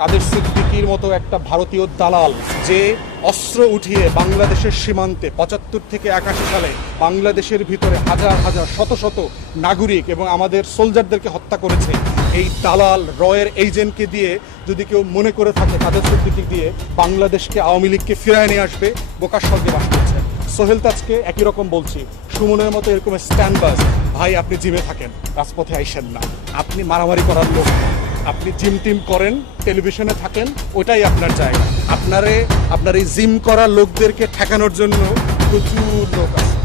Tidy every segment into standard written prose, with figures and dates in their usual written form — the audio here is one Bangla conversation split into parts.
কাদের সিদ্দিকীর মতো একটা ভারতীয় দালাল যে অস্ত্র উঠিয়ে বাংলাদেশের সীমান্তে ৭৫ থেকে ৮১ সালে বাংলাদেশের ভিতরে হাজার হাজার শত শত নাগরিক এবং আমাদের সোলজারদেরকে হত্যা করেছে, এই দালাল রয়ের এজেন্টকে দিয়ে যদি কেউ মনে করে থাকে কাদের সিদ্দিকী দিয়ে বাংলাদেশকে আওয়ামী লীগকে ফিরায় নিয়ে আসবে, বোকার স্বর্গে বাস করছে। সোহেল তাজকে একই রকম বলছি, সুমনের মতো এরকম স্ট্যান্ডবাজ ভাই, আপনি জিমে থাকেন, রাজপথে আইসেন না। আপনি মারামারি করার লোক, আপনি জিম টিম করেন, টেলিভিশনে থাকেন, ওটাই আপনার জায়গা। আপনার এই জিম করা লোকদেরকে ঠেকানোর জন্য প্রচুর লোক আছে।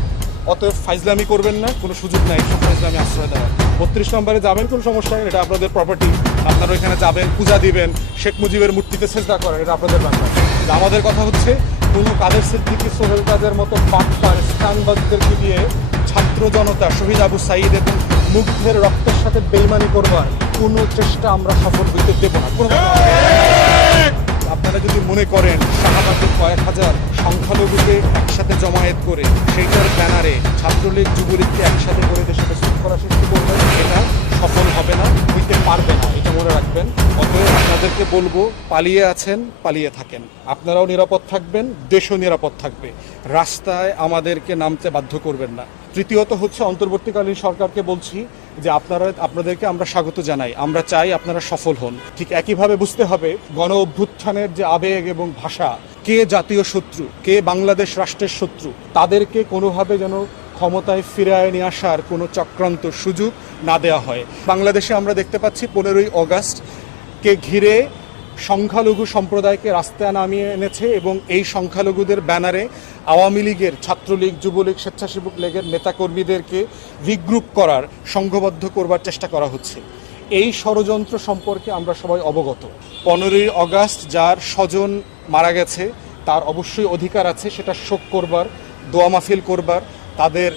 অতএব ফাইজলামি করবেন না, কোনো সুযোগ নাই সব ফাইজলামি আশ্রয় দেওয়ার। ৩২ নম্বরে যাবেন, কোনো সমস্যা নেই, এটা আপনাদের প্রপার্টি, আপনারা ওইখানে যাবেন, পূজা দিবেন, শেখ মুজিবের মূর্তিতে সেজদা করেন, এটা আপনাদের ব্যাপার। আমাদের কথা হচ্ছে কোনো কাদের সিদ্দিকী সোহেল তাজের মতো বাটপার স্থানবাদীদেরকে দিয়ে ছাত্র জনতা, শহীদ আবু সাঈদ এবং মুগ্ধের রক্তের সাথে বেইমানি করবার কোনো চেষ্টা আমরা সফল হইতে দেব না। আপনারা যদি মনে করেন শাহবাগের কয়েক হাজার সংখ্যালঘুকে একসাথে জমায়েত করে সেইটার ব্যানারে ছাত্রলীগ যুবলীগকে একসাথে করে দেশে বিশৃঙ্খলা সৃষ্টি করবেন, এটা সফল হবে না, হইতে পারবে না, এটা মনে রাখবেন। অতএব আপনাদেরকে বলবো, পালিয়ে আছেন, পালিয়ে থাকেন। আপনারাও নিরাপদ থাকবেন, দেশও নিরাপদ থাকবে। রাস্তায় আমাদেরকে নামতে বাধ্য করবেন না। তৃতীয়ত হচ্ছে, অন্তর্বর্তীকালীন সরকারকে বলছি যে আপনাদেরকে আমরা স্বাগত জানাই, আমরা চাই আপনারা সফল হন। ঠিক একইভাবে বুঝতে হবে গণ অভ্যুত্থানের যে আবেগ এবং ভাষা, কে জাতীয় শত্রু, কে বাংলাদেশ রাষ্ট্রের শত্রু, তাদেরকে কোনোভাবে যেন ক্ষমতায় ফিরিয়ে নিয়ে আসার কোনো চক্রান্ত সুযোগ না দেওয়া হয়। বাংলাদেশে আমরা দেখতে পাচ্ছি ১৫ই অগাস্টকে ঘিরে সংখ্যালঘু সম্প্রদায়কে রাস্তায় নামিয়ে এনেছে এবং এই সংখ্যালঘুদের ব্যানারে আওয়ামী লীগের, ছাত্রলীগ, যুবলীগ, স্বেচ্ছাসেবক লীগের নেতাকর্মীদেরকে রিগ্রুপ করার, সংঘবদ্ধ করবার চেষ্টা করা হচ্ছে। এই ষড়যন্ত্র সম্পর্কে আমরা সবাই অবগত। ১৫ই অগাস্ট যার স্বজন মারা গেছে তার অবশ্যই অধিকার আছে সেটা শোক করবার, দোয়া মাহফিল করবার, তাদের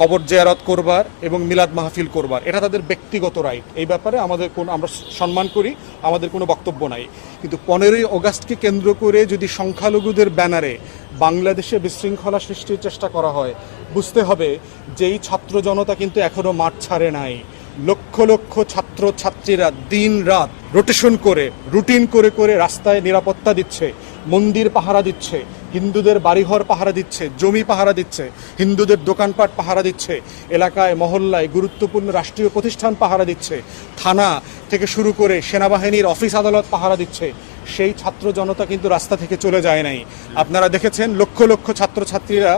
কবর জিয়ারত করবার এবং মিলাদ মাহফিল করবার, এটা তাদের ব্যক্তিগত রাইট। এই ব্যাপারে আমরা সম্মান করি, আমাদের কোনো বক্তব্য নাই। কিন্তু ১৫ই অগাস্টকে কেন্দ্র করে যদি সংখ্যালঘুদের ব্যানারে বাংলাদেশে বিশৃঙ্খলা সৃষ্টির চেষ্টা করা হয়, বুঝতে হবে যে এই ছাত্র জনতা কিন্তু এখনও মাঠ ছাড়ে নাই। লক্ষ লক্ষ ছাত্র ছাত্রীরা দিন রাত রুটিন করে রাস্তায় নিরাপত্তা দিচ্ছে, মন্দির পাহারা দিচ্ছে, হিন্দুদের বাড়িঘর পাহারা দিচ্ছে, জমি পাহারা দিচ্ছে, হিন্দুদের দোকানপাট পাহারা দিচ্ছে, এলাকায় মহল্লায় গুরুত্বপূর্ণ রাষ্ট্রীয় প্রতিষ্ঠান পাহারা দিচ্ছে, থানা থেকে শুরু করে সেনাবাহিনীর অফিস আদালত পাহারা দিচ্ছে। সেই ছাত্র জনতা কিন্তু রাস্তা থেকে চলে যায় নাই। আপনারা দেখেছেন লক্ষ লক্ষ ছাত্রছাত্রীরা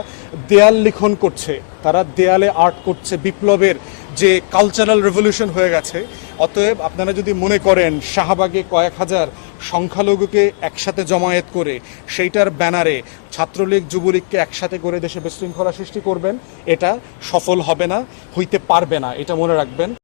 দেয়াল লিখন করছে, তারা দেয়ালে আর্ট করছে, বিপ্লবের যে কালচারাল রেভলিউশন হয়ে গেছে। অতএব আপনারা যদি মনে করেন শাহবাগে কয়েক হাজার সংখ্যালঘুকে একসাথে জমায়েত করে সেইটার ব্যানারে ছাত্রলীগ যুবলীগকে একসাথে করে দেশে বিশৃঙ্খলা সৃষ্টি করবেন, এটা সফল হবে না, হইতে পারবে না, এটা মনে রাখবেন।